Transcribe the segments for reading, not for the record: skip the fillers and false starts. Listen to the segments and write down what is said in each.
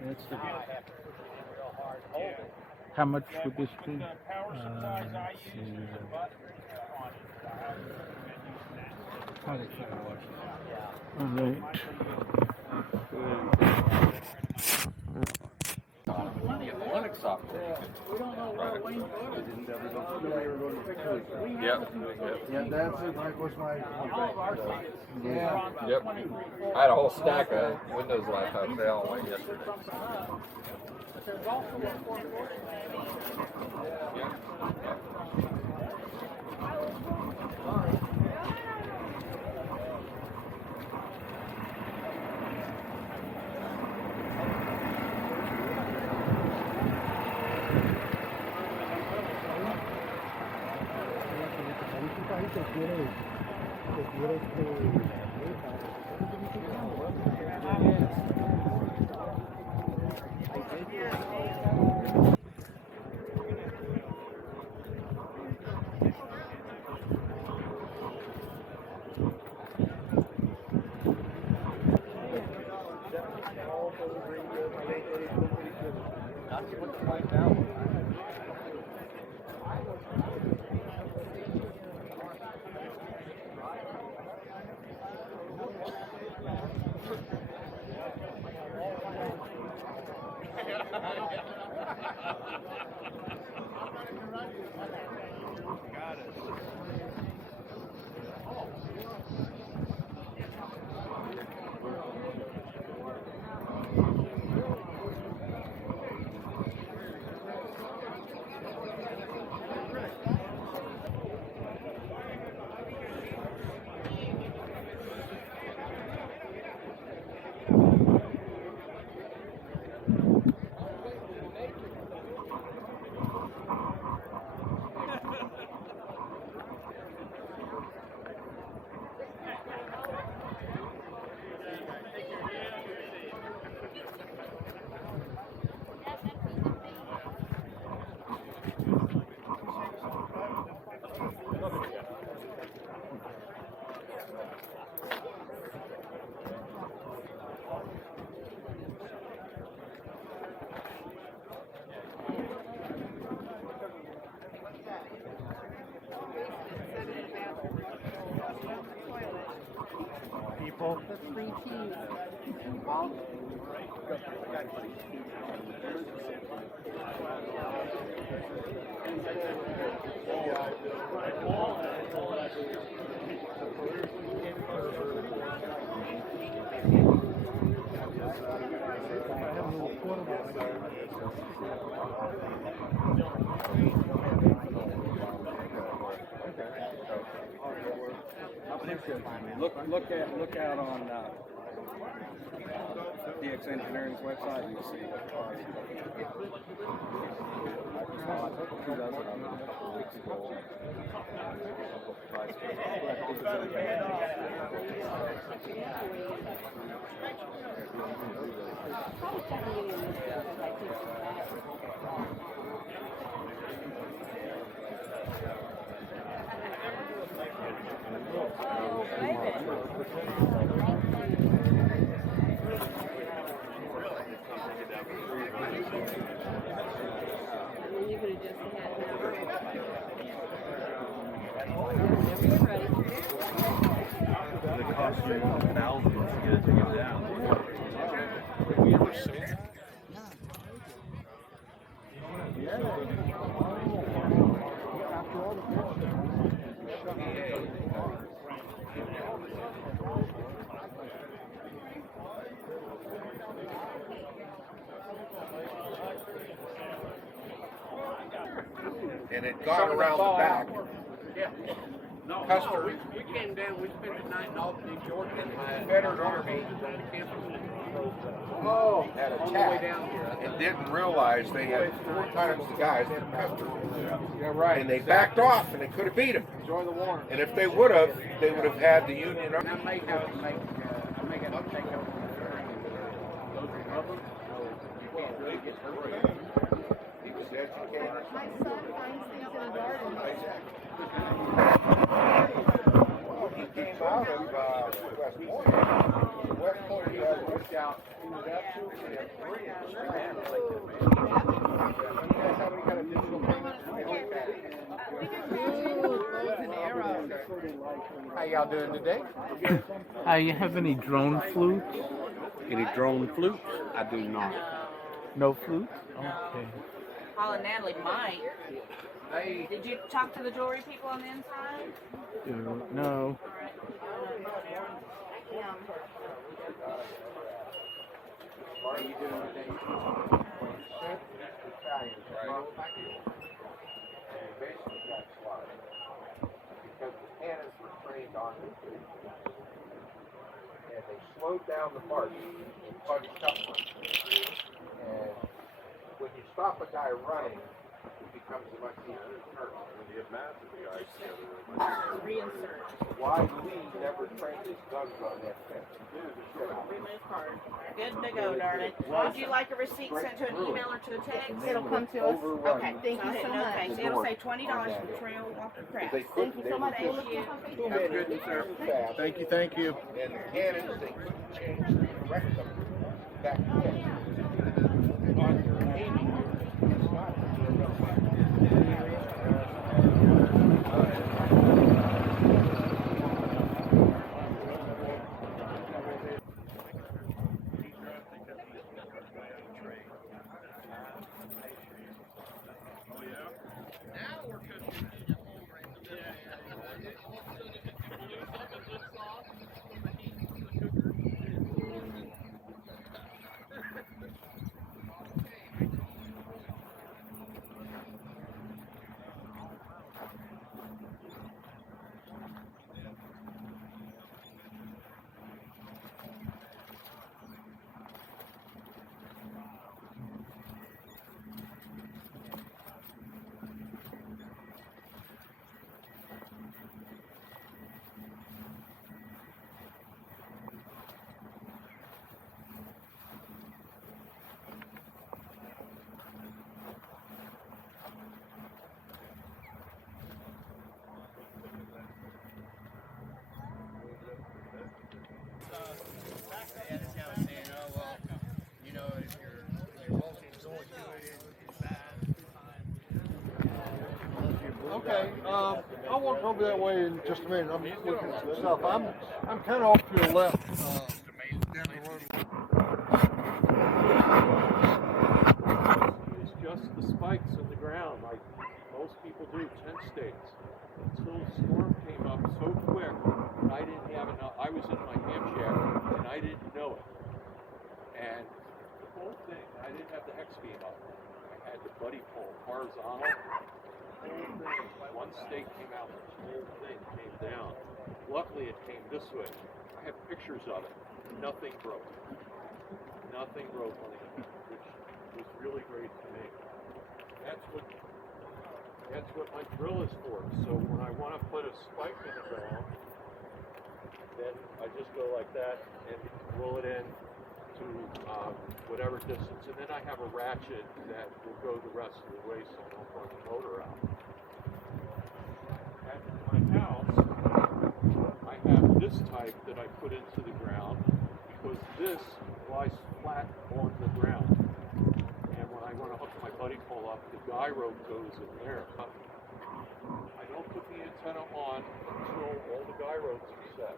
That's the. How much would this be? Let's see. All right. Linux software. Yep. Yeah, that's it. That was my. Yep. I had a whole stack of Windows laptops. They all went yesterday. People. The three T's. Look out on DX Engineering's website. You see what the price is. I took 2 dozen of them a couple of weeks ago. It costs you thousands to get it taken down. Have you ever seen it? And it got around the back. Yeah. No, Custer. we came down, we spent the night in Albany, Georgia, and my Federal Army Had on the way attacked down here. and didn't realize they had 4 times the guys from Custer. Yeah, right. And they backed off and they could have beat them. Enjoy the war. And if they would have had the Union And Army. I may have to make, I may have to take over those rubber, so you can't really get hurt. He was educated. My son finds things in the garden. He came out of West Point. West Point, Boy Scout. Oh, You guys have any kind of digital payments? How y'all doing today? You have any drone flutes? Any drone flutes? I do not. No flutes? Okay. Paul and Natalie might. Did you talk to the jewelry people on the inside? No. What are you doing today? Italians, right? And basically got slaughtered because the cannons were trained on the food. And they slowed down the march and punched upward. And when you stop a guy running, it becomes a much easier turn. When you have massive guys together, Reinsert. why Lee never trained his guns on that fence? Remove card. Good to go, darling. Would you like a receipt sent to an email or to a text? It'll come to us. Okay, thank you so much. Okay, it'll say $20 for Trail Walker Craft. Thank you so much. Thank you. Have a good sir. Thank you, thank you. And the cannons, they couldn't change the rectum back then. On their aiming, it's not Okay, I'll walk over that way in just a minute. I'm looking at some stuff. I'm kind of off to the left. Down the road. Use just the spikes in the ground like most people do, 10 stakes. Until the storm came up so quick, and I didn't have enough. I was in my ham shack, and I didn't know it. And the whole thing, I didn't have the hex beam up. I had the buddy pole horizontal. The whole thing, one stake came out, the whole thing came down. Luckily, it came this way. I have pictures of it. Nothing broke. Nothing broke on it, which was really great to me. That's what my drill is for. So when I want to put a spike in the ground, then I just go like that and roll it in to whatever distance. And then I have a ratchet that will go the rest of the way so I don't run the motor out. At my house, I have this type that I put into the ground because this lies flat on the ground. And when I want to hook my buddy pole up, the guy rope goes in there. I don't put the antenna on until all the guy ropes are set.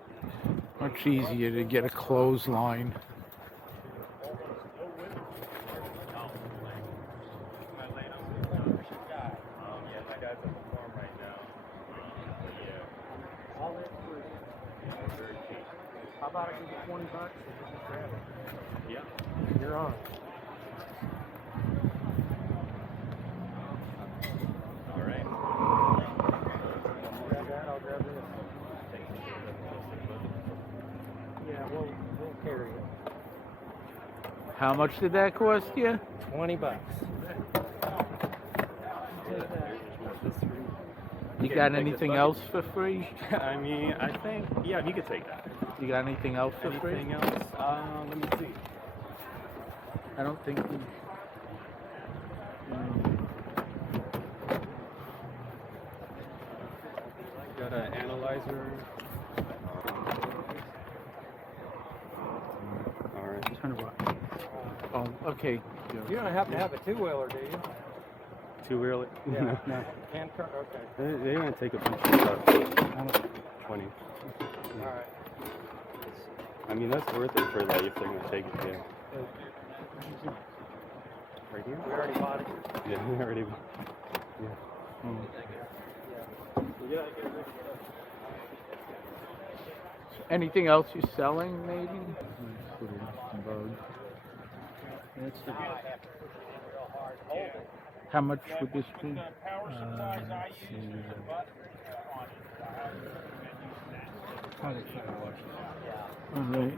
Much easier to get a clothesline. How about I give you $20 and just grab it? Yeah. You're on. All right. Grab that, I'll grab this. Yeah, we'll carry it. How much did that cost you? $20. You got anything else for free? I mean, I think, yeah, you could take that. You got anything else for free? Anything else? Let me see. I don't think we... Got an analyzer. Alright. Okay. You don't have to have a two-wheeler, do you? Two-wheeler? Yeah. No. Hand car, okay. They're gonna take a bunch of stuff. 20. All right. I mean, that's worth it for like if they're gonna take it. Yeah. Right here? We already bought it. Yeah, we already. Yeah. Anything else you're selling, maybe? That's the How much would this be? All right.